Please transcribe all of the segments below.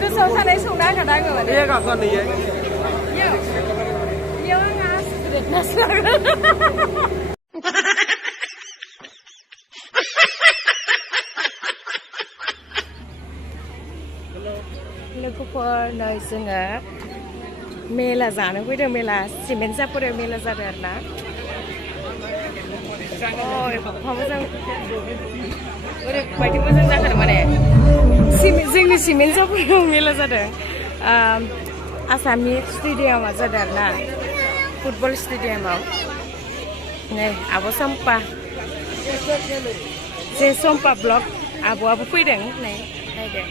Cứ sau này xuống đá cả đá người mà. Iya kak kon iya. Iya ngas, nas. Logoफोर नै जोङो मेला जानो फैदों मेला सिमेन चपरि मेला जादों आरोना मोजां ओरैबायदि मोजां जाथारदों माने जोंनि सिमेन चपरियाव मेला जादों आसामनि स्टेडियामा जादों आरोना फुटबल स्टेडियामाव नै आब' सम्पा जे सम्पा ब्लग आब'आबो फैदों नै नायदो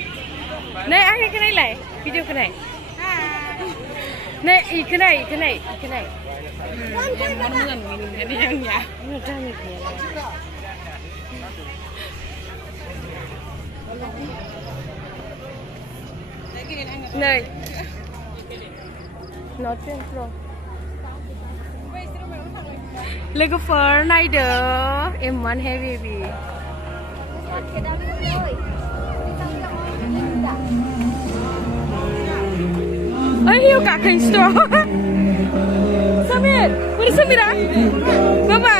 नै आं इखो नायलाय भिडिअखौ नाय नै इखो नाय मोजां नुयो आंनिया नै not pro लोगोफोर नायदो इमान हेभि Ayo kakak install. Samir, boleh Samira? Mama.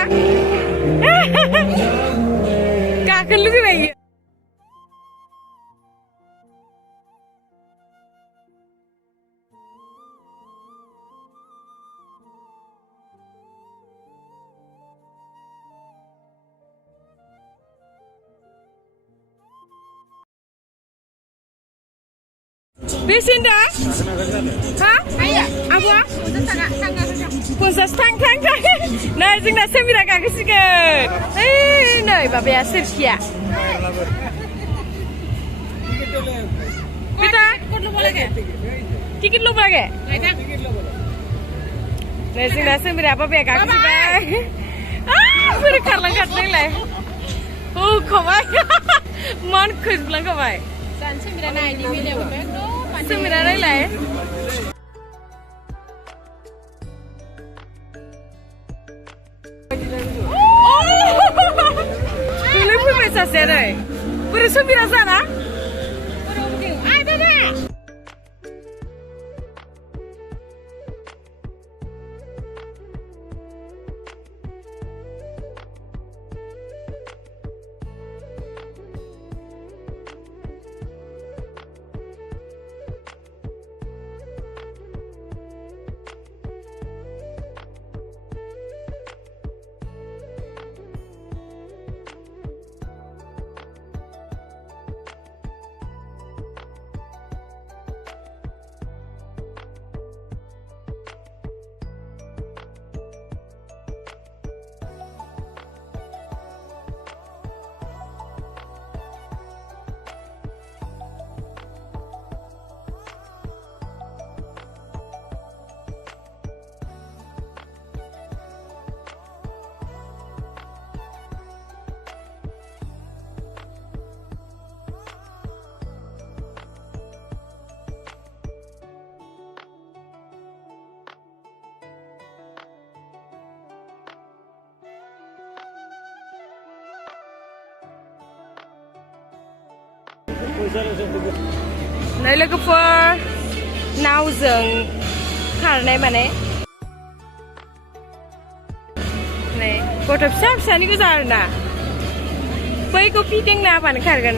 Kakak lu gimana? Besin dah? Ha? Ayah. Apa? Pusat tang. Nah, jangan semira kakak sikit. Nah, bapa ya sersia. Kita? Tiket lu boleh? Nah, jangan semira bapa ya kakak sikit. Pura karlang kateng leh. Oh, kawai. Man kus bilang kawai. Semira naik di media betul. Semira naik. Boleh pun bisa serai. Boleh semira sana? Ada dah. Này logoफोर नावजों खारनाय माने नै गथ' फिसानि गोजा आरोना बैखौ फिदिंना होबानो खारगोन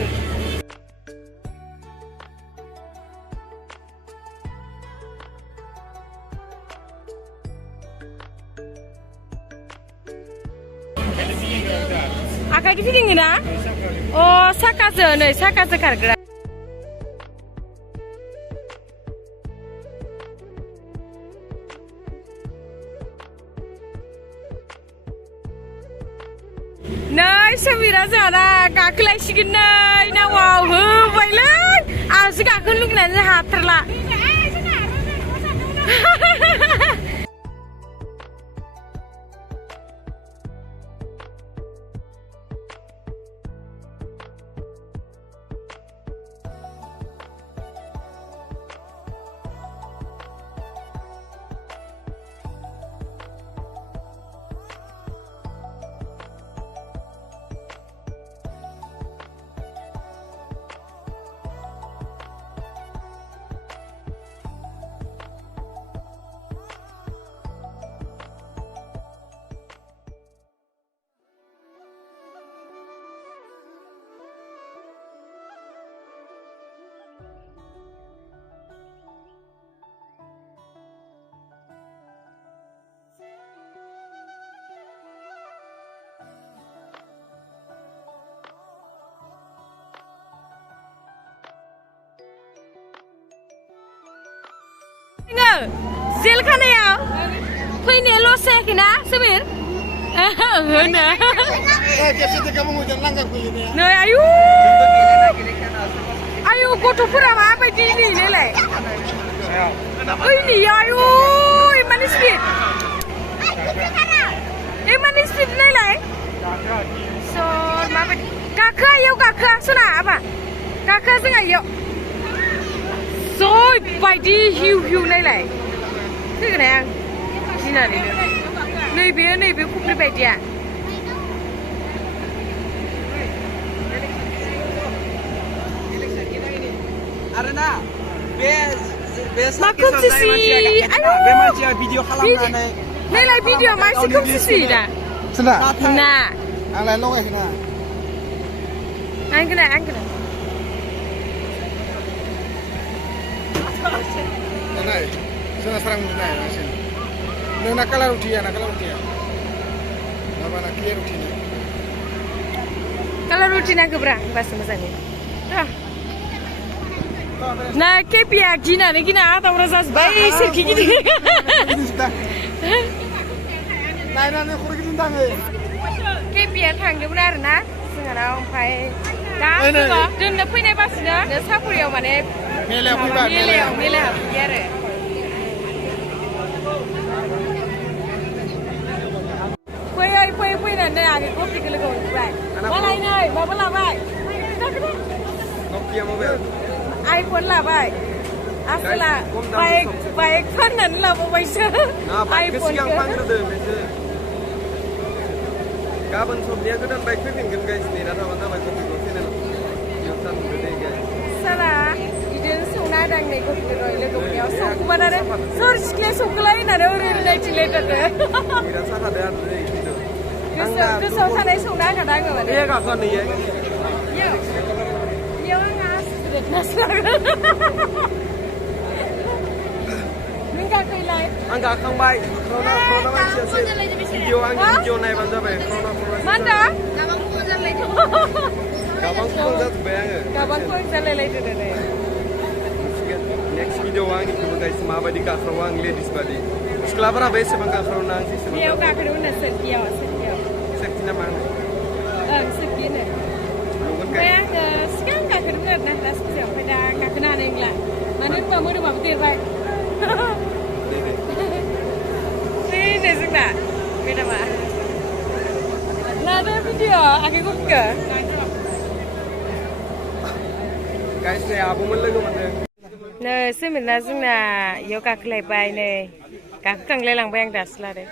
आखाइ फिदिङो ना अ साखाजों नै साखाजों खारग्रा नै Samira जाना गाखोलायसिगोन नै नावाव होबायलै आंसो गाखोनो लुगैनानै हाथारला जेल खानायाव फैनायल'सो जायाखैना सोमिर होनो नै आयु आयु गथ'फोरा माबायदि नेलाय ओइ आयु इमानि स्पिड इमानि स्पिड नायलाय सर माबायदि गाखोआ इयाव गाखोआ सना आबा गाखोआ जोंहा इयाव जय बायदि हिउ हिउ नायलाय फैगोन आं गिनानैनो नैबे फुख्रि बायदिया आरोना बे भिडिअ खालामनानै नैलाय भिडिअ मानसि खोमसिसि दा सोना ना आंलाय लगायखोना आं गना Nay, sana serang nay asin. Nuna kalar utia. Nama nak clear utia. Kalar utia keberang bahasa masanya. Nah, kepia gina atau rasas bayi sih gini. Nay ni kurang gini kepia thang kebenar na, sekarang pai. Dah, tu nak punya bahasa, dah chapori yang mana? melayao biar. Kue nanti lagi Gopi Kb baik. Mana ini? Mobil lah baik. Nokia mobil. iPhone lah baik. Asal lah baik kanan lah mobil sih. iPhone yang panggil tu macam. Kapan sobnya tu dan baik pun guys ni. Rasa mana baik Gopi Kb ni. Yang sana tu guys. Salah. Sungna dang nih Gopi Kb ini Gopinya. Sungku mana deh? Search ke sungku lain ada orang lain later deh. Rasa ada ada itu. Cứ sâu sang đấy sung đá cả đây mà. Iya kak con iya. Iya ngas. Mình cả cây lại. Anh cả không bay. Corona masih video video này bạn ra về corona. Mana? Gabang pun jatuh bayang. Gabang pun jalan lagi tu deh. Next video wang itu guys maba di kak wang ladies body. Siklapwr apa sih bang kak nang sih? Iya kak kerana sekian. Sekina mana? Sekian. Bayang sekarang kak kerana nak rasa siapa pada kak kena nenglah. Mana tu kamu rumah betul baik. Ini sudah. Beda mah. Nada video, aku gua. Guys, saya abu melayu mana? Nah, sebenarnya zona yoga kelai bay nih, kak kang lelang bayang das lah deh.